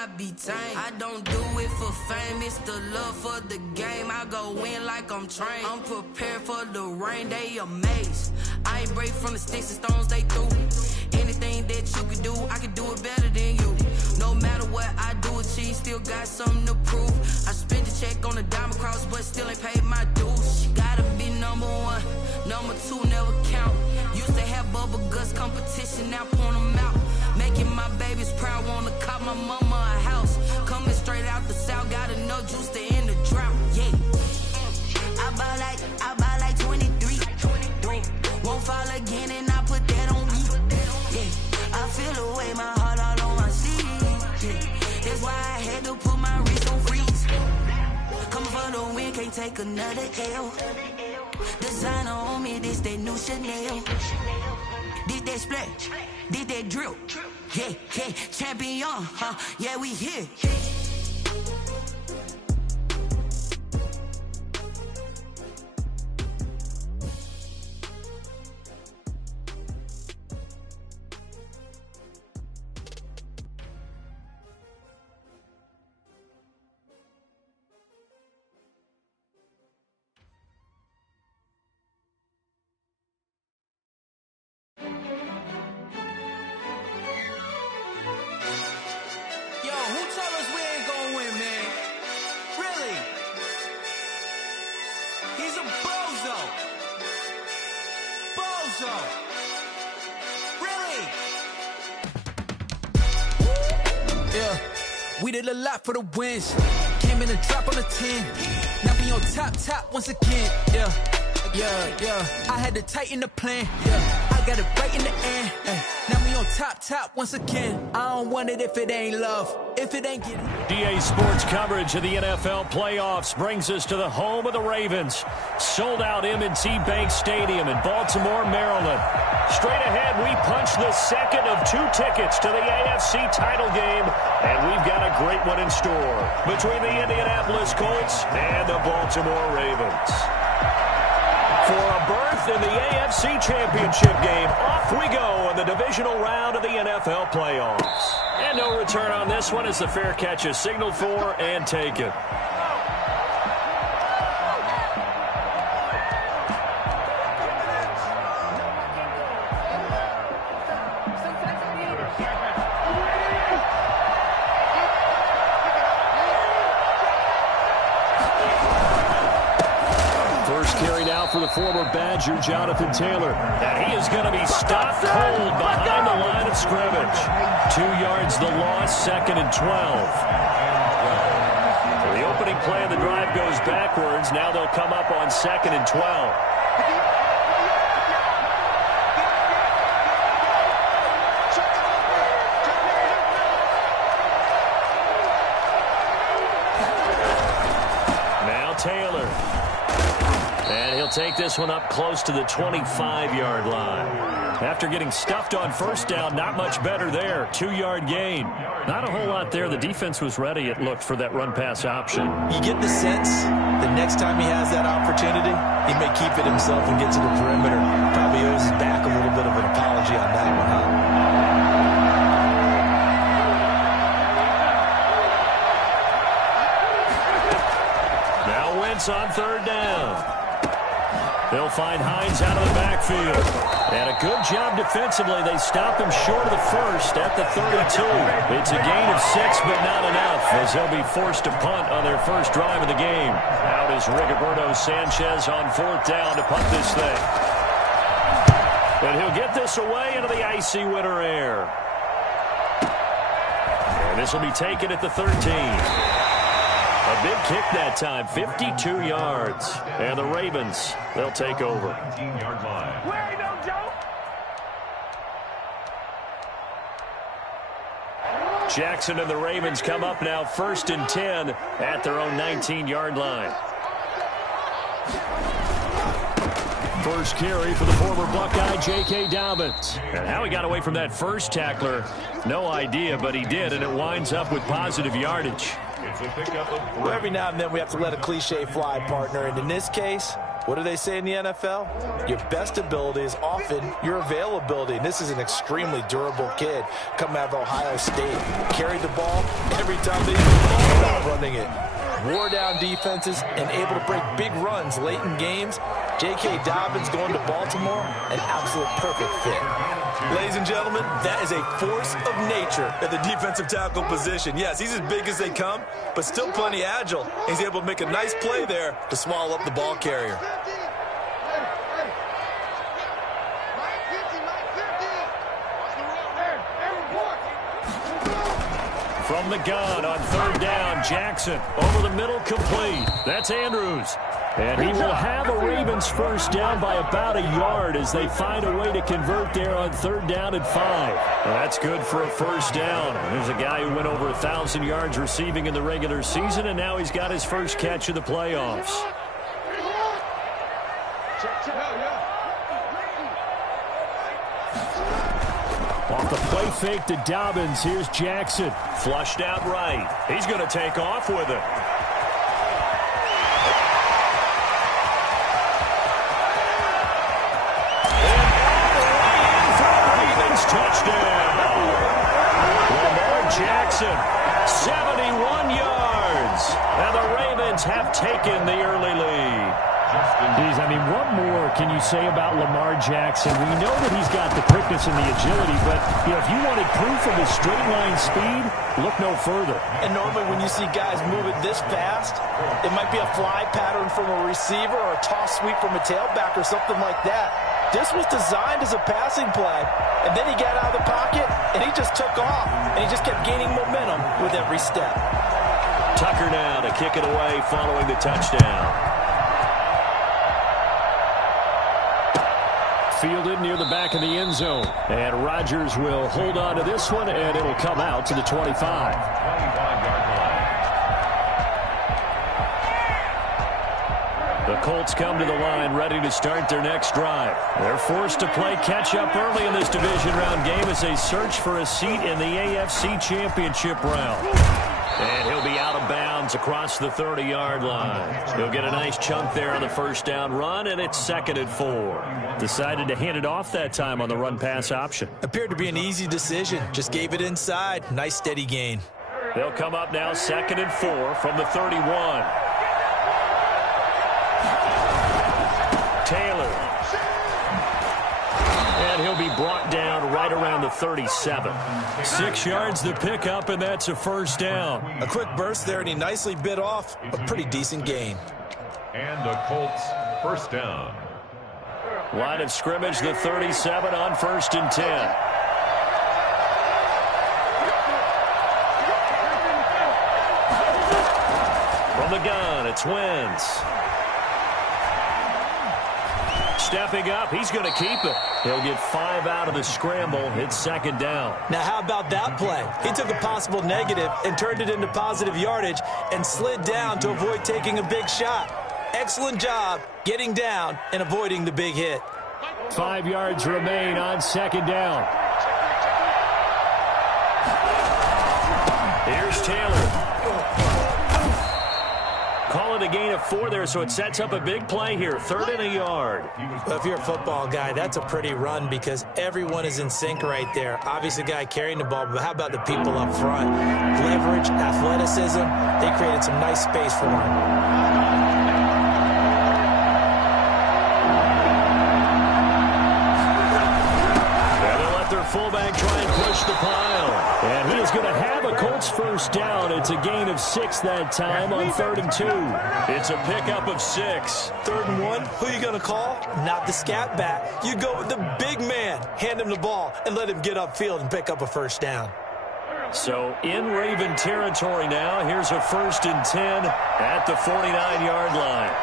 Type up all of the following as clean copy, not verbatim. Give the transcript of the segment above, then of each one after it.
cannot be tamed. I don't do it for fame, it's the love for the game. I go in like I'm trained. I'm prepared for the rain, they amazed. I ain't break from the sticks and stones they threw. Anything that you can do, I can do it better than you. No matter what I do, achieve, still got something to prove. I spent the check on the diamond cross, but still ain't paid my dues. Gotta be number one, number two never count. Used to have bubble guts competition, now point them out. Making my babies proud, wanna cop my mama a house. Coming straight out the south, got enough juice to end the drought. Yeah, I buy like 23. Won't fall again, and I put that on me. Yeah, I feel the way, my heart all on my sleeve. Yeah, that's why I had to put my wrist on freeze. Coming for the win, can't take another L. Designer on me, this that new Chanel. This that splash, this that drill. Yeah, yeah, champion, huh? Yeah, we here. We did a lot for the wins. Came in and drop on the 10. Now we on top once again. Yeah. I had to tighten the plan. Yeah. I got it right in the end. Now we on top once again. I don't want it if it ain't love. If it ain't getting. DA Sports coverage of the NFL playoffs brings us to the home of the Ravens. Sold out M&T Bank Stadium in Baltimore, Maryland. Straight ahead, we punch the second of 2 tickets to the AFC title game, and we've got a great one in store between the Indianapolis Colts and the Baltimore Ravens. For a berth in the AFC Championship game, off we go in the divisional round of the NFL playoffs. And no return on this one as the fair catch is signaled for and taken. For the former Badger, Jonathan Taylor. And he is going to be stopped cold behind the line of scrimmage. 2 yards the loss, 2nd and 12. The opening play of the drive goes backwards. Now they'll come up on 2nd and 12. Now Taylor. And he'll take this one up close to the 25-yard line. After getting stuffed on first down, not much better there. 2-yard gain. Not a whole lot there. The defense was ready, it looked, for that run-pass option. You get the sense the next time he has that opportunity, he may keep it himself and get to the perimeter. Probably owes his back a little bit of an apology on that one, huh? Now Wentz on 3rd down. They'll find Hines out of the backfield. And a good job defensively. They stop him short of the first at the 32. It's a gain of 6, but not enough, as they'll be forced to punt on their first drive of the game. Out is Rigoberto Sanchez on 4th down to punt this thing. And he'll get this away into the icy winter air. And this will be taken at the 13. A big kick that time, 52 yards. And the Ravens, they'll take over. Jackson and the Ravens come up now 1st and 10 at their own 19-yard line. First carry for the former Buckeye, J.K. Dobbins. And how he got away from that first tackler, no idea, but he did, and it winds up with positive yardage. Well, every now and then we have to let a cliche fly, partner, and in this case, What do they say in the NFL? Your best ability is often your availability. And this is an extremely durable kid coming out of Ohio State. Carried the ball every time they thought about running it. Wore down defenses and able to break big runs late in games. J.K. Dobbins going to Baltimore, an absolute perfect fit. Ladies and gentlemen, that is a force of nature at the defensive tackle position. Yes, he's as big as they come, but still plenty agile. He's able to make a nice play there to swallow up the ball carrier. From the gun on third down, Jackson over the middle, complete. That's Andrews. And he will have a Ravens first down by about a yard as they find a way to convert there on third down and 5. Well, that's good for a first down. There's a guy who went over 1,000 yards receiving in the regular season, and now he's got his first catch of the playoffs. Off the play fake to Dobbins, here's Jackson. Flushed out right. He's going to take off with it. Touchdown. Lamar Jackson, 71 yards. And the Ravens have taken the early lead. Geez, I mean, what more can you say about Lamar Jackson? We know that he's got the quickness and the agility, but if you wanted proof of his straight line speed, look no further. And normally when you see guys moving this fast, it might be a fly pattern from a receiver or a toss sweep from a tailback or something like that. This was designed as a passing play, and then he got out of the pocket, and he just took off, and he just kept gaining momentum with every step. Tucker now to kick it away following the touchdown. Fielded near the back of the end zone. And Rodgers will hold on to this one, and it'll come out to the 25. The Colts come to the line ready to start their next drive. They're forced to play catch-up early in this division round game as they search for a seat in the AFC Championship round. And he'll be out of bounds across the 30-yard line. He'll get a nice chunk there on the first down run, and it's 2nd and 4. Decided to hand it off that time on the run-pass option. Appeared to be an easy decision. Just gave it inside. Nice steady gain. They'll come up now 2nd and 4 from the 31. Taylor. And he'll be brought down right around the 37. 6 yards the pickup, and that's a first down. A quick burst there, and he nicely bit off a pretty decent gain. And the Colts first down. Line of scrimmage, the 37 on 1st and 10. From the gun, it's Wentz. Stepping up, he's going to keep it. He'll get 5 out of the scramble. It's 2nd down. Now, how about that play? He took a possible negative and turned it into positive yardage and slid down to avoid taking a big shot. Excellent job getting down and avoiding the big hit. 5 yards remain on 2nd down. Here's Taylor. Call it a gain of 4 there, so it sets up a big play here. 3rd and a yard. Well, if you're a football guy, that's a pretty run because everyone is in sync right there. Obviously, the guy carrying the ball, but how about the people up front? Leverage, athleticism, they created some nice space for him. Fullback try and push the pile. And he is going to have a Colts first down. It's a gain of 6 that time on 3rd and 2. It's a pickup of 6. 3rd and 1, who are you going to call? Not the scat back. You go with the big man. Hand him the ball and let him get upfield and pick up a first down. So in Raven territory now. Here's a 1st and 10 at the 49-yard line.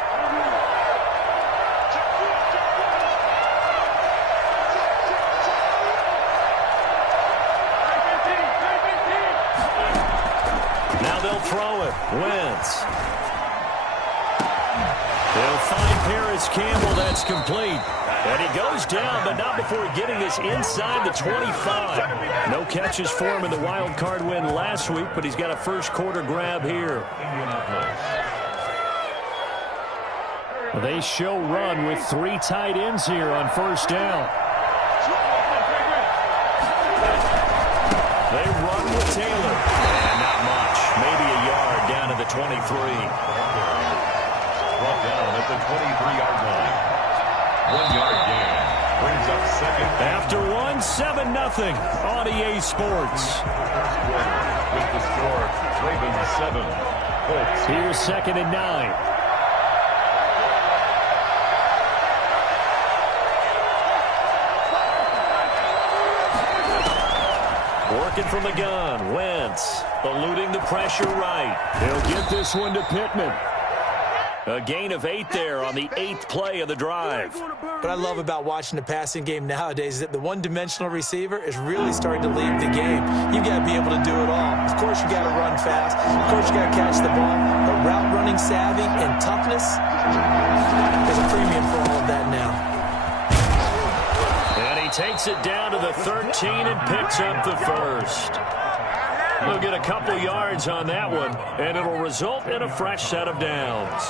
Throw it. Wentz. They'll find Paris Campbell. That's complete. And he goes down, but not before getting this inside the 25. No catches for him in the wild card win last week, but he's got a first quarter grab here. They show run with 3 tight ends here on first down. They run with Taylor. And not much. Maybe a yard down to the 23. Brought down at the 23-yard line. 1-yard gain. Brings up second. After 7-0 on EA Sports. With the score, Ravens 7. Colts. Here's 2nd and 9. Working from the gun, Wentz eluding the pressure right. He'll get this one to Pittman. A gain of 8 there on the 8th play of the drive. What I love about watching the passing game nowadays is that the one-dimensional receiver is really starting to lead the game. You've got to be able to do it all. Of course, you got to run fast. Of course, you got to catch the ball. But route running savvy and toughness, there's a premium for all of that now. And he takes it down to the 13 and picks up the first. He'll get a couple yards on that one, and it'll result in a fresh set of downs.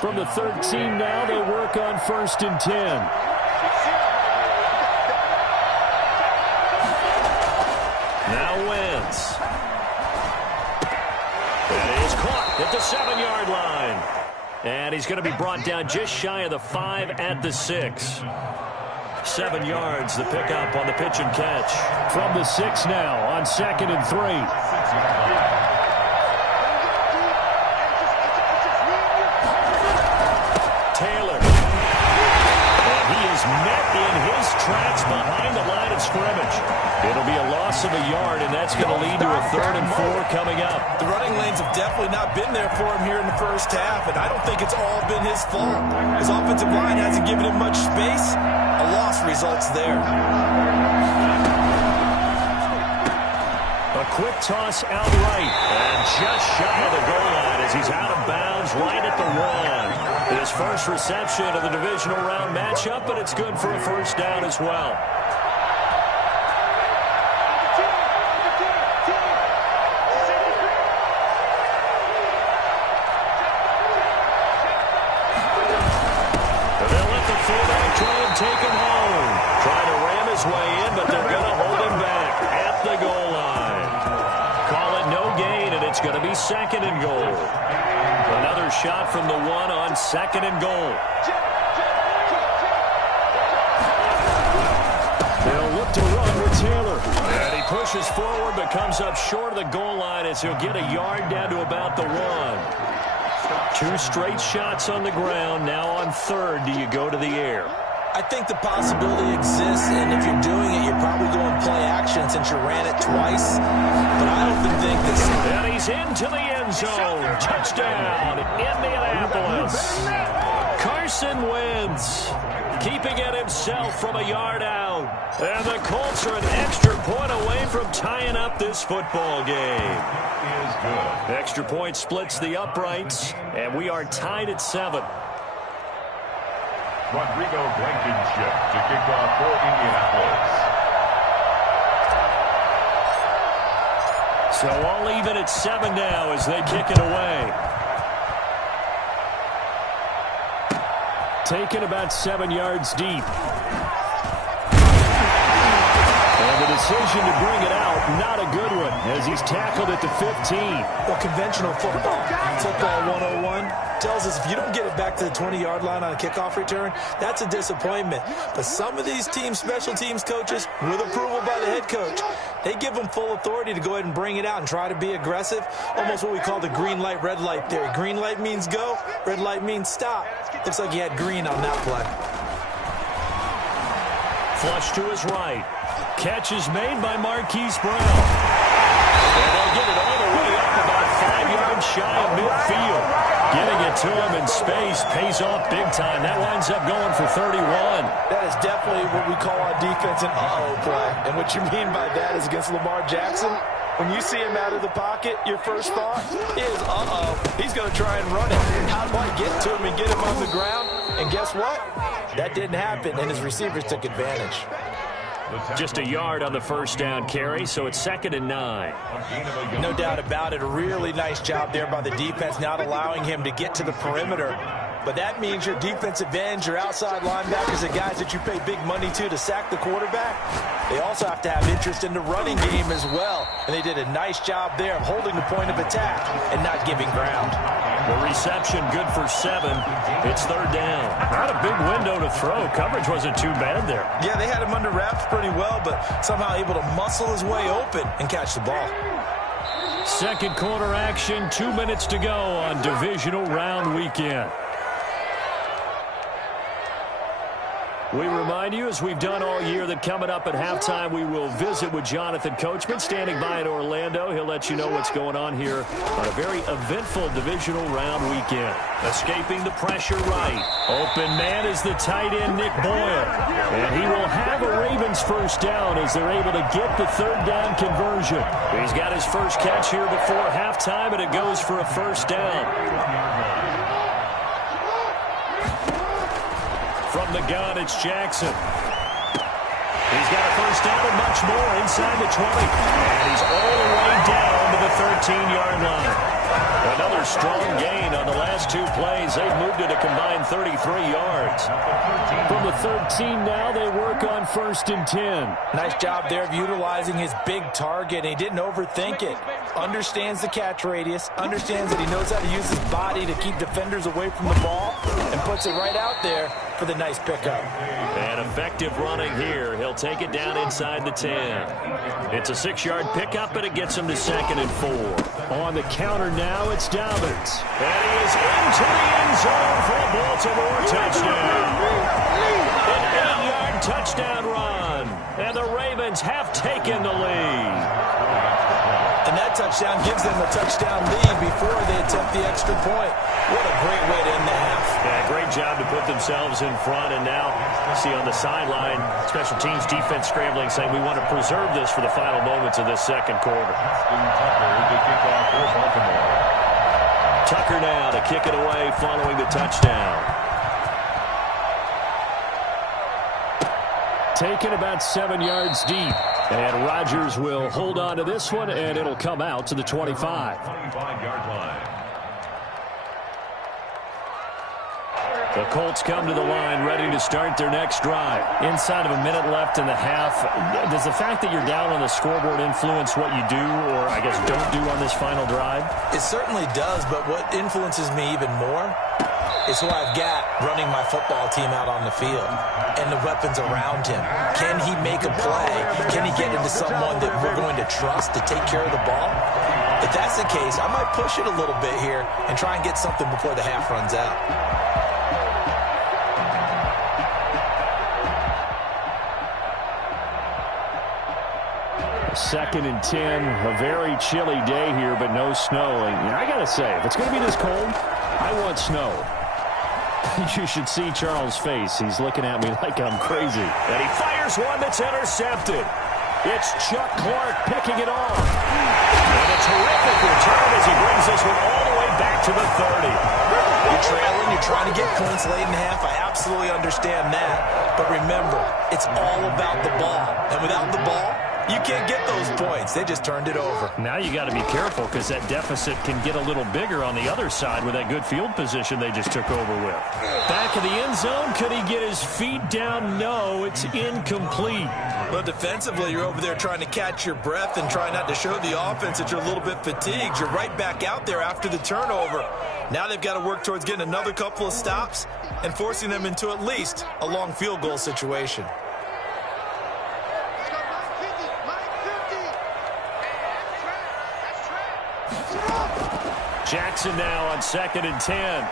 From the 13 now, they work on 1st and 10. Now Wentz. That is caught at the 7-yard line. And he's going to be brought down just shy of the 5 at the 6. 7 yards, the pickup on the pitch and catch. From the 6 now on 2nd and 3. Taylor. And he is met in his tracks behind the line of scrimmage. It'll be a loss of a yard, and that's going to lead to a 3rd and 4 coming up. The running lanes have definitely not been there for him here in the first half, and I don't think it's all been his fault. His offensive line hasn't given him much space. A loss results there. A quick toss out right, and just shy of the goal line as he's out of bounds right at the 1. His first reception of the divisional round matchup, but it's good for a first down as well. They'll let the fullback try and take him home. Trying to ram his way in, but they're going to hold him back at the goal line. Call it no gain, and it's going to be 2nd and goal. Another shot from the 1 on 2nd and goal. They'll look to run with Taylor. And he pushes forward but comes up short of the goal line as he'll get a yard down to about the 1. 2 straight shots on the ground. Now on 3rd, do you go to the air? I think the possibility exists, and if you're doing it, you're probably going play action since you ran it twice. But I often think this. And he's into the end zone. Touchdown, Indianapolis. Carson Wentz keeping it himself from a yard out. And the Colts are an extra point away from tying up this football game. Is good. Extra point splits the uprights, and we are tied at 7. Rodrigo Blankenship to kick off for Indianapolis. So all even at 7 now as they kick it away. Taken about 7 yards deep. And the decision to bring it out, not a good one, as he's tackled at the 15. Well, conventional football 101, tells us if you don't get it back to the 20-yard line on a kickoff return, that's a disappointment. But some of these special teams coaches, with approval by the head coach, they give them full authority to go ahead and bring it out and try to be aggressive, almost what we call the green light, red light theory. Green light means go, red light means stop. Looks like he had green on that play. Flush to his right. Catch is made by Marquise Brown. And they'll get it all the way up about 5 yards shy of midfield. Getting it to him in space pays off big time. That winds up going for 31. That is definitely what we call on defense an uh-oh play. And what you mean by that is against Lamar Jackson, when you see him out of the pocket, your first thought is, uh-oh, he's going to try and run it. How do I get to him and get him on the ground? And guess what? That didn't happen, and his receivers took advantage. Just a yard on the first down carry, so it's 2nd and 9. No doubt about it. A really nice job there by the defense, not allowing him to get to the perimeter. but that means your defensive ends, your outside linebackers, the guys that you pay big money to sack the quarterback, they also have to have interest in the running game as well. And they did a nice job there of holding the point of attack and not giving ground. The reception good for 7. It's third down. Not a big window to throw. Coverage wasn't too bad there. Yeah, they had him under wraps pretty well, but somehow able to muscle his way open and catch the ball. Second quarter action, 2 minutes to go on divisional round weekend. We remind you, as we've done all year, that coming up at halftime, we will visit with Jonathan Coachman, standing by in Orlando. He'll let you know what's going on here on a very eventful divisional round weekend. Escaping the pressure right. Open man is the tight end, Nick Boyle. And he will have a Ravens first down as they're able to get the third down conversion. He's got his first catch here before halftime, and it goes for a first down. From the gun, it's Jackson. He's got a first down and much more inside the 20. And he's all the way down to the 13-yard line. Another strong gain on the last 2 plays. They've moved it a combined 33 yards. From the 13 now, they work on 1st and 10. Nice job there of utilizing his big target. He didn't overthink it. Understands the catch radius. Understands that he knows how to use his body to keep defenders away from the ball. And puts it right out there for the nice pickup. And effective running here. He'll take it down inside the 10. It's a 6-yard pickup, and it gets him to 2nd and 4. On the counter now, it's Dobbins. And he is into the end zone for a Baltimore touchdown. An 8-yard touchdown run. And the Ravens have taken the lead. And that touchdown gives them a touchdown lead before they attempt the extra point. What a great way to end the half. Yeah, great job to put themselves in front. And now, see on the sideline, special teams defense scrambling, saying we want to preserve this for the final moments of this second quarter. Tucker now to kick it away following the touchdown. Taken about 7 yards deep. And Rodgers will hold on to this one, and it'll come out to the 25. 25-yard line. The Colts come to the line ready to start their next drive. Inside of a minute left in the half, does the fact that you're down on the scoreboard influence what you do, or I guess don't do on this final drive? It certainly does, but what influences me even more is who I've got running my football team out on the field and the weapons around him. Can he make a play? Can he get into someone that we're going to trust to take care of the ball? If that's the case, I might push it a little bit here and try and get something before the half runs out. Second and 10, a very chilly day here, but no snow. And I got to say, if it's going to be this cold, I want snow. You should see Charles' face. He's looking at me like I'm crazy. And he fires one that's intercepted. It's Chuck Clark picking it off. And a terrific return as he brings this one all the way back to the 30. You're trailing, you're trying to get points late in the half. I absolutely understand that. But remember, it's all about the ball. And without the ball, you can't get those points. They just turned it over. Now you got to be careful because that deficit can get a little bigger on the other side with that good field position they just took over with. Back of the end zone. Could he get his feet down? No, it's incomplete. Well, defensively, you're over there trying to catch your breath and try not to show the offense that you're a little bit fatigued. You're right back out there after the turnover. Now they've got to work towards getting another couple of stops and forcing them into at least a long field goal situation. Jackson now on 2nd and 10.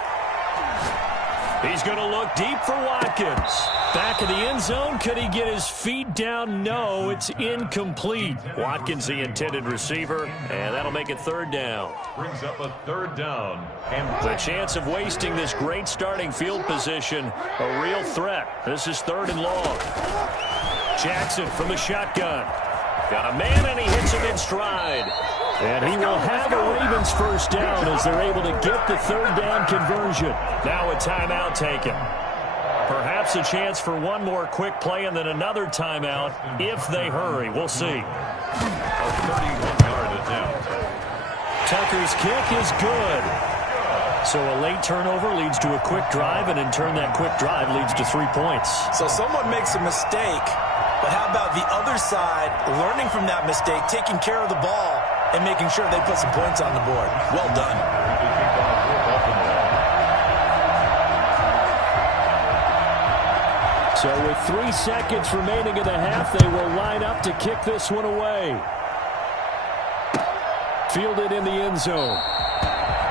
He's going to look deep for Watkins. Back of the end zone. Could he get his feet down? No, it's incomplete. Watkins, the intended receiver, and that'll make it third down. Brings up a third down. And the chance of wasting this great starting field position, a real threat. This is 3rd and long. Jackson from the shotgun. Got a man, and he hits him in stride. And he will have a Ravens first down as they're able to get the third down conversion. Now a timeout taken. Perhaps a chance for one more quick play and then another timeout if they hurry. We'll see. a 31-yard attempt. Tucker's kick is good. So a late turnover leads to a quick drive, and in turn that quick drive leads to 3 points. So someone makes a mistake, but how about the other side learning from that mistake, taking care of the ball, and making sure they put some points on the board? Well done. So with 3 seconds remaining in the half, they will line up to kick this one away. Fielded in the end zone.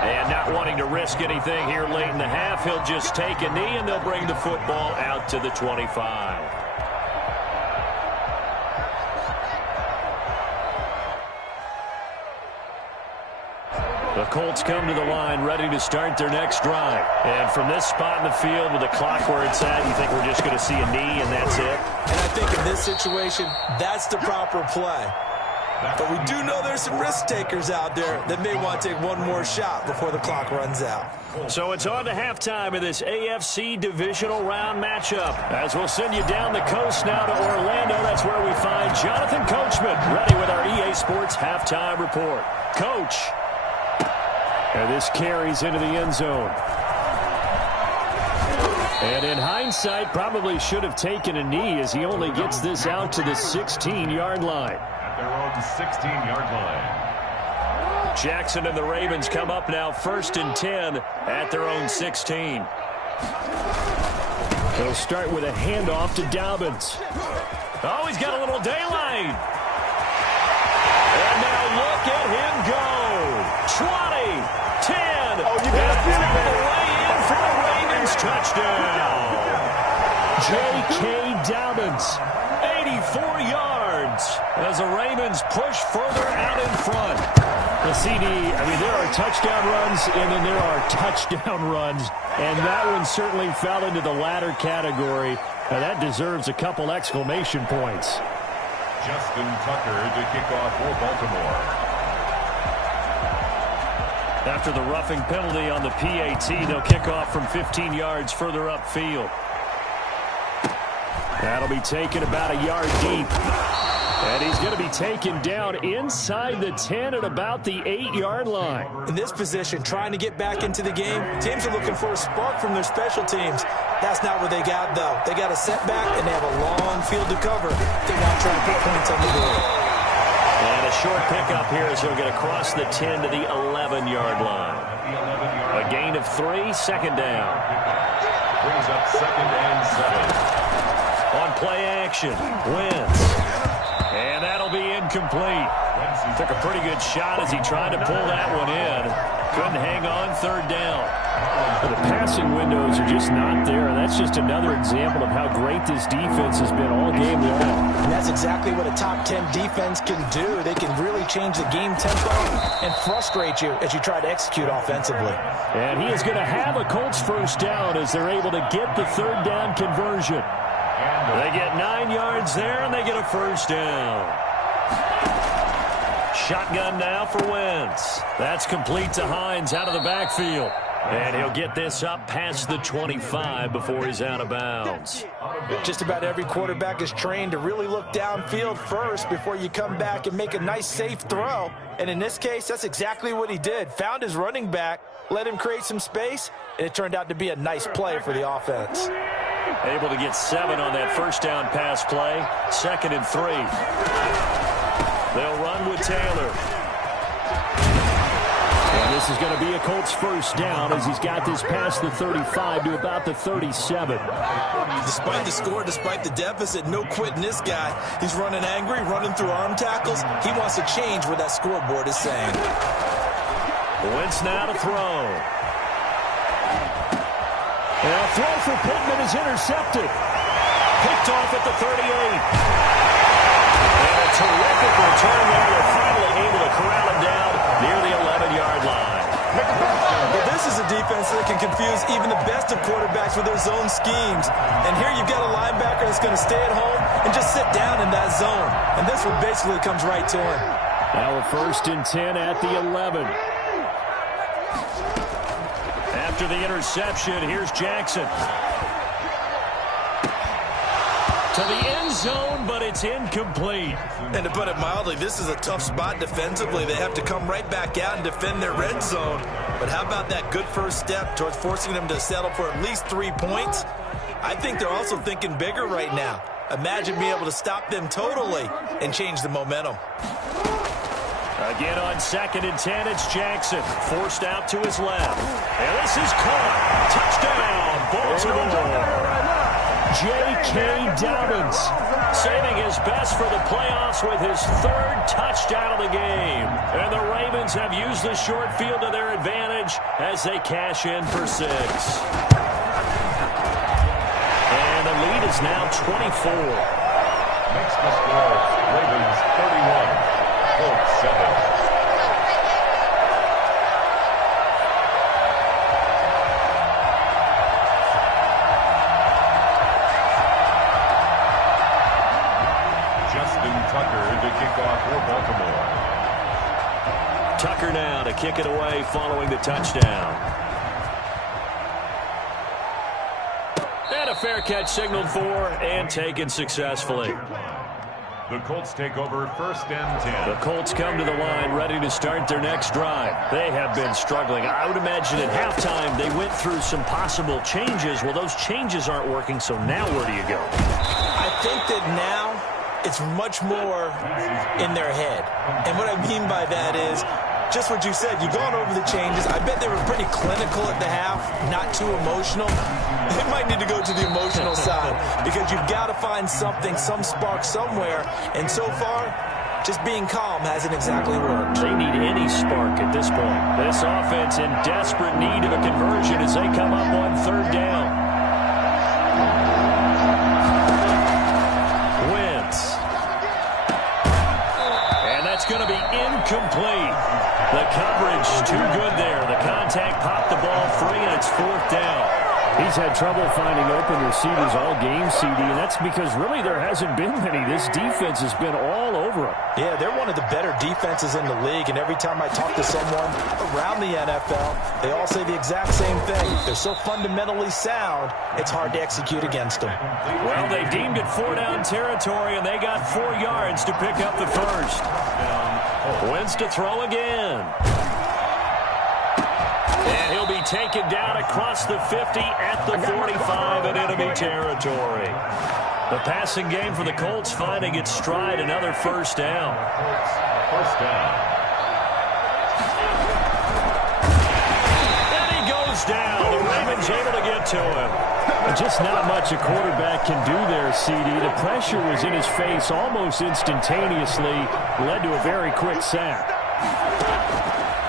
And not wanting to risk anything here late in the half, he'll just take a knee, and they'll bring the football out to the 25. The Colts come to the line ready to start their next drive. And from this spot in the field with the clock where it's at, you think we're just going to see a knee and that's it? And I think in this situation, that's the proper play. But we do know there's some risk takers out there that may want to take one more shot before the clock runs out. So it's on to halftime of this AFC divisional round matchup. As we'll send you down the coast now to Orlando, that's where we find Jonathan Coachman ready with our EA Sports halftime report. Coach. And this carries into the end zone. And in hindsight, probably should have taken a knee as he only gets this out to the 16-yard line. Their own 16-yard line. Jackson and the Ravens come up now 1st and 10 at their own 16. They'll start with a handoff to Dobbins. Oh, he's got a little daylight. And now look at him go. 20, 10. Oh, you got to feel it. Way in for the Ravens touchdown. J.K. Dobbins, 84 yards as the Ravens push further out in front. The CD, there are touchdown runs and then there are touchdown runs, and that one certainly fell into the latter category. And that deserves a couple exclamation points. Justin Tucker to kick off for Baltimore. After the roughing penalty on the PAT, they'll kick off from 15 yards further upfield. That'll be taken about a yard deep. And he's going to be taken down inside the 10 at about the 8-yard line. In this position, trying to get back into the game, teams are looking for a spark from their special teams. That's not what they got, though. They got a setback, and they have a long field to cover. They want to try to put points on the board. And a short pickup here as he'll get across the 10 to the 11-yard line. A gain of 3, second down. Brings up 2nd and 7. On play action, Wentz. And that'll be incomplete. Took a pretty good shot as he tried to pull that one in. Couldn't hang on, 3rd down. But the passing windows are just not there, and that's just another example of how great this defense has been all game long. And that's exactly what a top 10 defense can do. They can really change the game tempo and frustrate you as you try to execute offensively. And he is going to have a Colts first down as they're able to get the 3rd down conversion. They get 9 yards there, and they get a first down. Shotgun now for Wentz. That's complete to Hines out of the backfield. And he'll get this up past the 25 before he's out of bounds. Just about every quarterback is trained to really look downfield first before you come back and make a nice, safe throw. And in this case, that's exactly what he did. Found his running back, let him create some space, and it turned out to be a nice play for the offense. Able to get 7 on that first down pass play. 2nd and 3. They'll run with Taylor. And this is going to be a Colts first down as he's got this past the 35 to about the 37. Despite the score, despite the deficit, no quitting this guy. He's running angry, running through arm tackles. He wants to change what that scoreboard is saying. Wentz now to throw. And a throw for Pittman is intercepted. Picked off at the 38. And a terrific return there. They're finally able to corral him down near the 11-yard line. But this is a defense that can confuse even the best of quarterbacks with their zone schemes. And here you've got a linebacker that's going to stay at home and just sit down in that zone. And this one basically comes right to him. Now a 1st and 10 at the 11. After the interception, here's Jackson. to the end zone, but it's incomplete. And to put it mildly, this is a tough spot defensively. They have to come right back out and defend their red zone. But how about that good first step towards forcing them to settle for at least 3 points? I think they're also thinking bigger right now. Imagine being able to stop them totally and change the momentum. Again on 2nd and 10, it's Jackson. Forced out to his left. And this is caught. Touchdown, Baltimore. J.K. Dobbins saving his best for the playoffs with his 3rd touchdown of the game. And the Ravens have used the short field to their advantage as they cash in for 6. And the lead is now 24. Makes the score Ravens 31, Colts 7. Tucker now to kick it away following the touchdown. And a fair catch signaled for and taken successfully. The Colts take over 1st and 10. The Colts come to the line ready to start their next drive. They have been struggling. I would imagine at halftime they went through some possible changes. Well, those changes aren't working, so now where do you go? I think that now it's much more in their head. And what I mean by that is just what you said. You've gone over the changes. I bet they were pretty clinical at the half, not too emotional. They might need to go to the emotional side because you've got to find something, some spark somewhere. And so far, just being calm hasn't exactly worked. They need any spark at this point. This offense in desperate need of a conversion as they come up on 3rd down. Wentz. And that's going to be incomplete. The coverage too good there. The contact popped the ball free, and it's 4th down. He's had trouble finding open receivers all game, CD, and that's because really there hasn't been many. This defense has been all over him. Yeah, they're one of the better defenses in the league, and every time I talk to someone around the NFL, they all say the exact same thing. They're so fundamentally sound, it's hard to execute against them. Well, they deemed it 4-down territory, and they got 4 yards to pick up the first. Wentz to throw again. And he'll be taken down across the 50 at the 45 in enemy territory. The passing game for the Colts finding its stride, another 1st down. First down. And he goes down. The Ravens able to get to him. Just not much a quarterback can do there, CD. The pressure was in his face almost instantaneously, led to a very quick sack.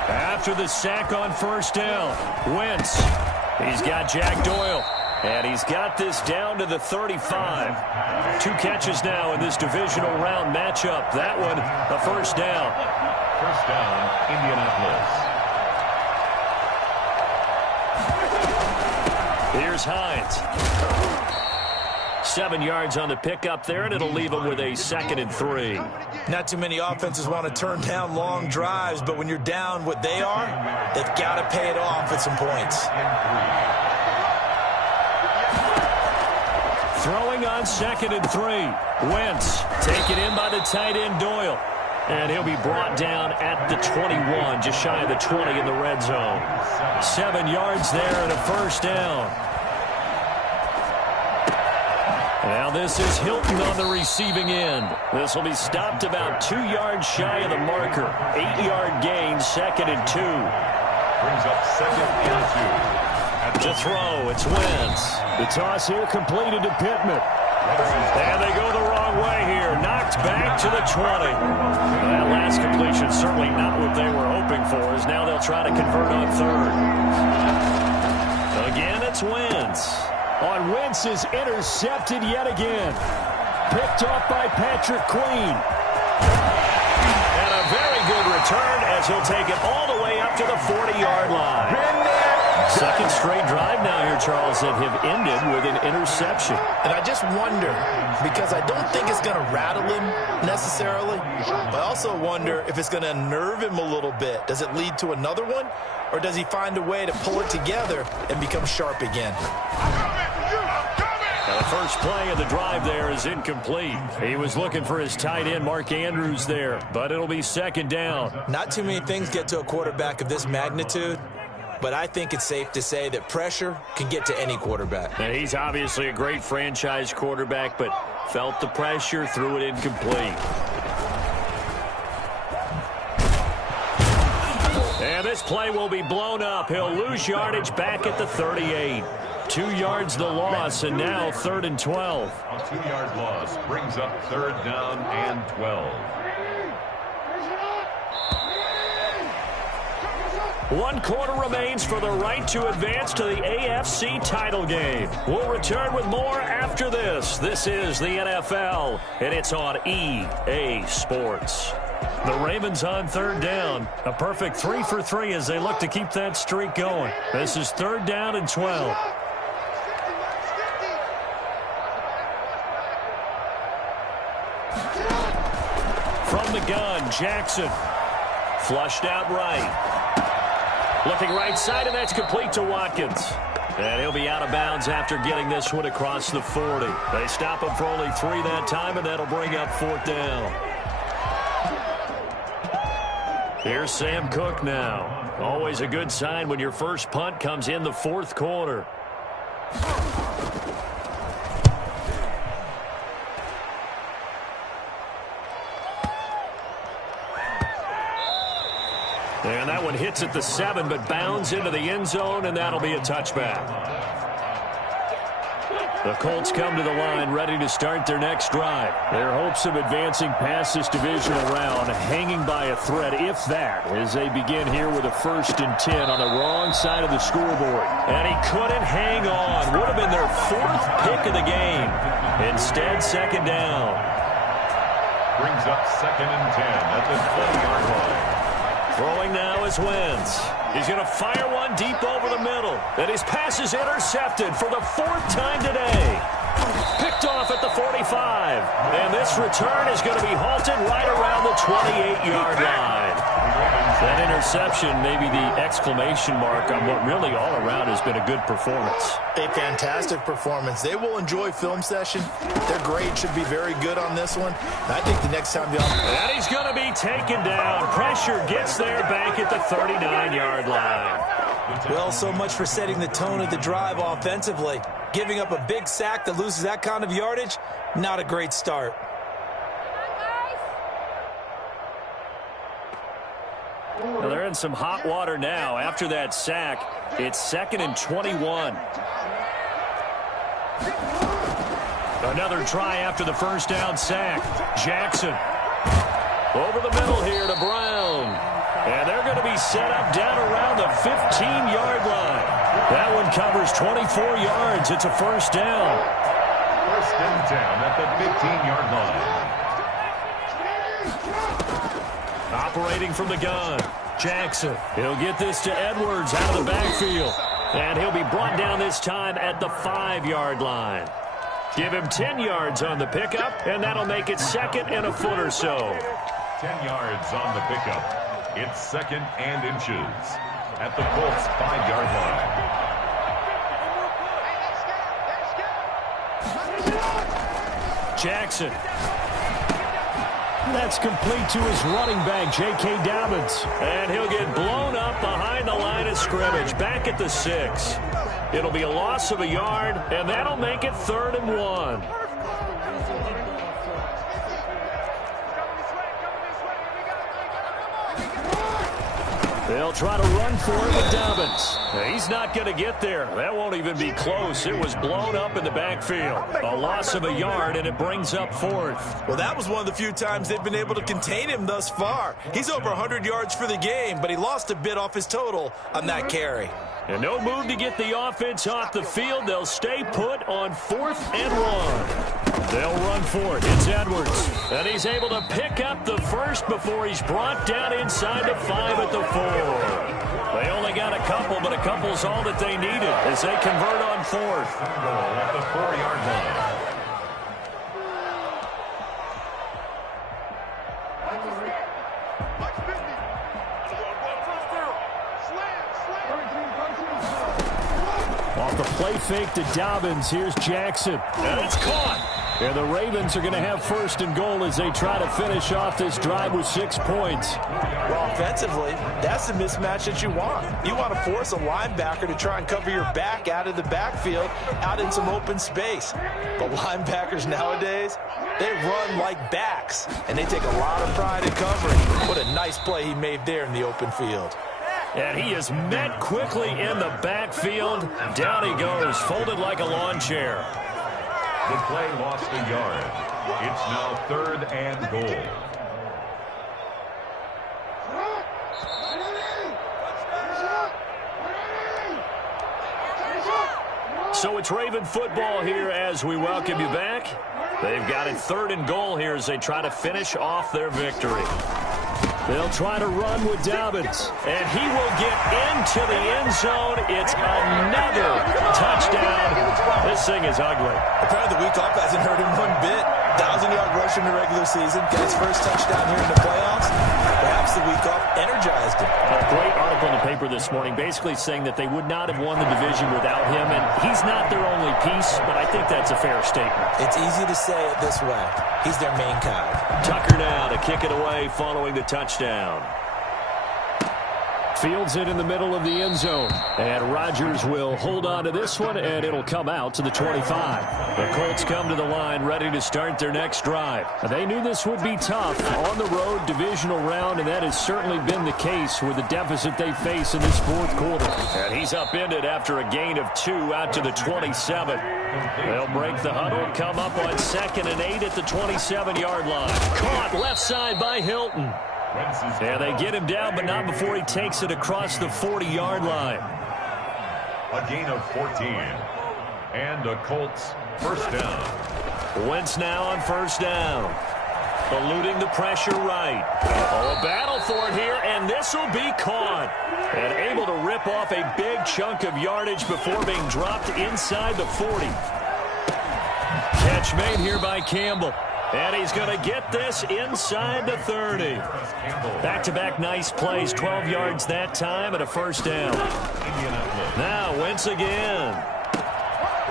After the sack on 1st down, Wentz. He's got Jack Doyle. And he's got this down to the 35. 2 catches now in this divisional round matchup. That one, a 1st down. First down, Indianapolis. Here's Hines. 7 yards on the pickup there, and it'll leave him with a 2nd and 3. Not too many offenses want to turn down long drives, but when you're down what they are, they've got to pay it off with some points. Throwing on 2nd and 3. Wentz taken in by the tight end Doyle. And he'll be brought down at the 21, just shy of the 20 in the red zone. 7 yards there and a 1st down. Now this is Hilton on the receiving end. This will be stopped about 2 yards shy of the marker. 8-yard gain, 2nd and 2. Brings up 2nd and 2. To throw, it's Wentz. The toss here completed to Pittman. And they go the wrong way here. Knocked back to the 20. That last completion certainly not what they were hoping for, as now they'll try to convert on 3rd. Again, it's Wentz. On Wentz is intercepted yet again. Picked off by Patrick Queen. And a very good return as he'll take it all the way up to the 40-yard line. Second straight drive now here, Charles, that have ended with an interception. And I just wonder, because I don't think it's going to rattle him necessarily, but I also wonder if it's going to unnerve him a little bit. Does it lead to another one, or does he find a way to pull it together and become sharp again? Now, the first play of the drive there is incomplete. He was looking for his tight end, Mark Andrews, there, but it'll be second down. Not too many things get to a quarterback of this magnitude, but I think it's safe to say that pressure can get to any quarterback. And he's obviously a great franchise quarterback, but felt the pressure, threw it incomplete. And this play will be blown up. He'll lose yardage back at the 38. 2 yards the loss, and now 3rd and 12. A 2-yard loss brings up 3rd down and 12. 1 quarter remains for the right to advance to the AFC title game. We'll return with more after this. This is the NFL, and it's on EA Sports. The Ravens on 3rd down. A perfect 3 for 3 as they look to keep that streak going. This is 3rd down and 12. From the gun, Jackson. Flushed out right. Looking right side, and that's complete to Watkins. And he'll be out of bounds after getting this one across the 40. They stop him for only 3 that time, and that'll bring up 4th down. Here's Sam Cook now. Always a good sign when your first punt comes in the 4th quarter. And that one hits at the 7, but bounds into the end zone, and that'll be a touchback. The Colts come to the line ready to start their next drive. Their hopes of advancing past this divisional round hanging by a thread, if that, as they begin here with a 1st and 10 on the wrong side of the scoreboard. And he couldn't hang on. Would have been their 4th pick of the game. Instead, 2nd down. Brings up 2nd and 10 at the 20-yard line. Throwing now is Wentz. He's going to fire one deep over the middle. And his pass is intercepted for the 4th time today. Picked off at the 45. And this return is going to be halted right around the 28-yard line. That interception may be the exclamation mark on what really all around has been a good performance. A fantastic performance. They will enjoy film session. Their grade should be very good on this one. And I think the next time they'll... And he's going to be taken down. Pressure gets there back at the 39-yard line. Well, so much for setting the tone of the drive offensively. Giving up a big sack that loses that kind of yardage, not a great start. Well, they're in some hot water now. After that sack, it's 2nd and 21. Another try after the first down sack. Jackson. Over the middle here to Brown. And they're going to be set up down around the 15-yard line. That one covers 24 yards. It's a 1st down. 1st and 10 at the 15-yard line. Operating from the gun, Jackson. He'll get this to Edwards out of the backfield. And he'll be brought down this time at the 5-yard line. Give him 10 yards on the pickup, and that'll make it 2nd and a foot or so. 10 yards on the pickup. It's 2nd and inches at the Colts 5-yard line. Jackson. That's complete to his running back, J.K. Dobbins. And he'll get blown up behind the line of scrimmage, back at the 6. It'll be a loss of a yard, and that'll make it 3rd and 1. They'll try to run for it with Dobbins. He's not going to get there. That won't even be close. It was blown up in the backfield. A loss of a yard, and it brings up 4th. Well, that was one of the few times they've been able to contain him thus far. He's over 100 yards for the game, but he lost a bit off his total on that carry. And no move to get the offense off the field. They'll stay put on 4th and 1. They'll run for it. It's Edwards. And he's able to pick up the 1st before he's brought down inside the 5 at the 4. They only got a couple, but a couple's all that they needed as they convert on 4th. At the 4-yard line. The play fake to Dobbins. Here's Jackson. And it's caught. And the Ravens are going to have first and goal as they try to finish off this drive with 6 points. Well, offensively, that's the mismatch that you want. You want to force a linebacker to try and cover your back out of the backfield, out in some open space. But linebackers nowadays, they run like backs, and they take a lot of pride in covering. What a nice play he made there in the open field. And he is met quickly in the backfield. Down he goes, folded like a lawn chair. The play lost a yard. It's now 3rd and goal. So it's Raven football here as we welcome you back. They've got it 3rd and goal here as they try to finish off their victory. They'll try to run with Dobbins. And he will get into the end zone. It's another touchdown. This thing is ugly. Apparently the week off hasn't hurt him one bit. 1,000-yard rush in the regular season. Got his first touchdown here in the playoffs. Perhaps the week off energized him. A great article in the paper this morning basically saying that they would not have won the division without him. And he's not their only piece, but I think that's a fair statement. It's easy to say it this way. He's their main guy. Tucker now to kick it away following the touchdown. Fields it in the middle of the end zone. And Rodgers will hold on to this one, and it'll come out to the 25. The Colts come to the line ready to start their next drive. They knew this would be tough on the road divisional round, and that has certainly been the case with the deficit they face in this 4th quarter. And he's upended after a gain of 2 out to the 27. They'll break the huddle, come up on 2nd and 8 at the 27-yard line. Caught left side by Hilton. And they get him down, but not before he takes it across the 40-yard line. A gain of 14. And a Colts first down. Wentz now on first down. Eluding the pressure right. Oh, a battle for it here, and this will be caught. And able to rip off a big chunk of yardage before being dropped inside the 40. Catch made here by Campbell. And he's going to get this inside the 30. Back-to-back nice plays, 12 yards that time and a first down. Now Wentz again.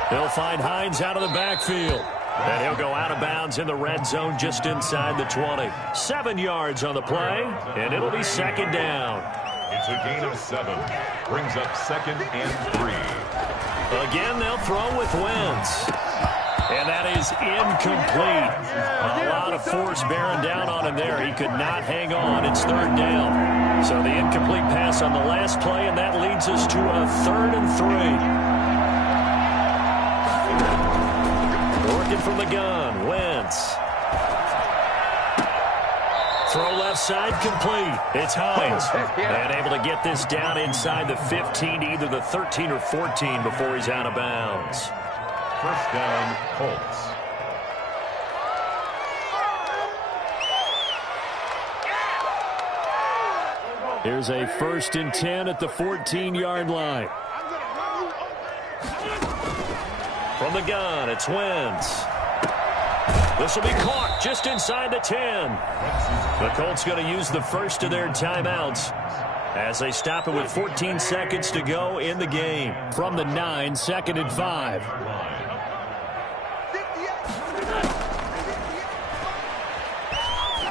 He'll find Hines out of the backfield. And he'll go out of bounds in the red zone just inside the 20. 7 yards on the play, and it'll be 2nd down. It's a gain of 7. Brings up 2nd and 3. Again, they'll throw with Wentz. And that is incomplete. A lot of force bearing down on him there. He could not hang on. It's 3rd down. So the incomplete pass on the last play, and that leads us to a 3rd and 3. Working from the gun, Wentz. Throw left side complete. It's Hines. And able to get this down inside the 15 to either the 13 or 14 before he's out of bounds. First down, Colts. Here's a 1st and 10 at the 14-yard line. From the gun, it's Wentz. This will be caught just inside the 10. The Colts going to use the first of their timeouts as they stop it with 14 seconds to go in the game. From the 9, 2nd and 5.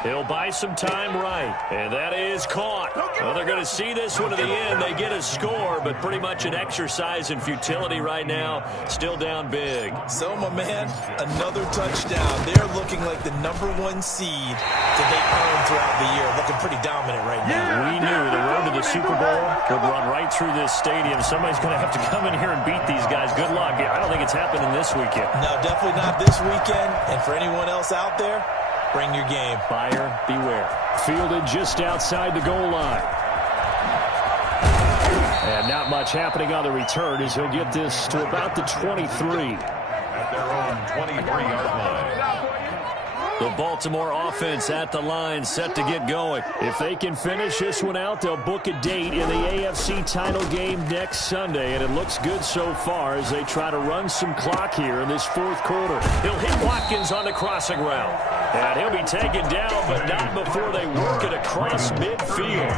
He'll buy some time right, and that is caught. Well, they're going to see this one to the end. They get a score, but pretty much an exercise in futility right now. Still down big. So, my man, another touchdown. They're looking like the #1 seed that they earned throughout the year. Looking pretty dominant right now. We knew the road to the Super Bowl would run right through this stadium. Somebody's going to have to come in here and beat these guys. Good luck. I don't think it's happening this weekend. No, definitely not this weekend. And for anyone else out there, bring your game. Buyer beware. Fielded just outside the goal line. And not much happening on the return as he'll get this to about the 23. At their own 23-yard line. The Baltimore offense at the line, set to get going. If they can finish this one out, they'll book a date in the AFC title game next Sunday, and it looks good so far as they try to run some clock here in this 4th quarter. He'll hit Watkins on the crossing route, and he'll be taken down, but not before they work it across midfield.